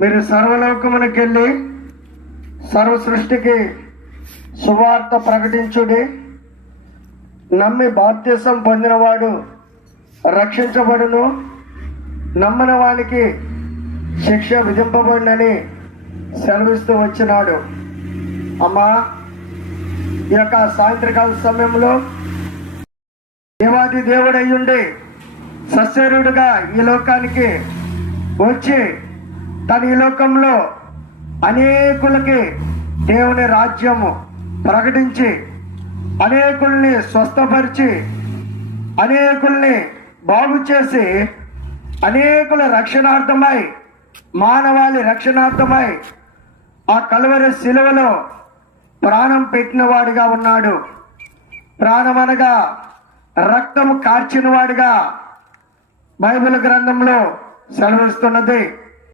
మీరు సర్వలోకమునకు వెళ్ళి సర్వ సృష్టికి సువార్త ప్రకటించుడి. నమ్మి బాప్తిసం పొందినవాడు రక్షించబడును, నమ్మని వానికి శిక్ష విధింపబడినని సెలవిస్తూ వచ్చినాడు. అమ్మా, ఈ యొక్క సాయంత్రకాల సమయంలో దేవాది దేవుడయ్యుండి సశరీరుడుగా ఈ లోకానికి వచ్చి తన ఈ లోకంలో అనేకులకి దేవుని రాజ్యము ప్రకటించి అనేకుల్ని స్వస్థపరిచి అనేకుల్ని బాగు చేసి అనేకుల రక్షణార్థమై మానవాళి రక్షణార్థమై ఆ కలువరి శిలువలో ప్రాణం పెట్టిన వాడిగా ఉన్నాడు. ప్రాణం అనగా రక్తము కార్చిన వాడిగా బైబిల్ గ్రంథంలో సెలవిస్తున్నది.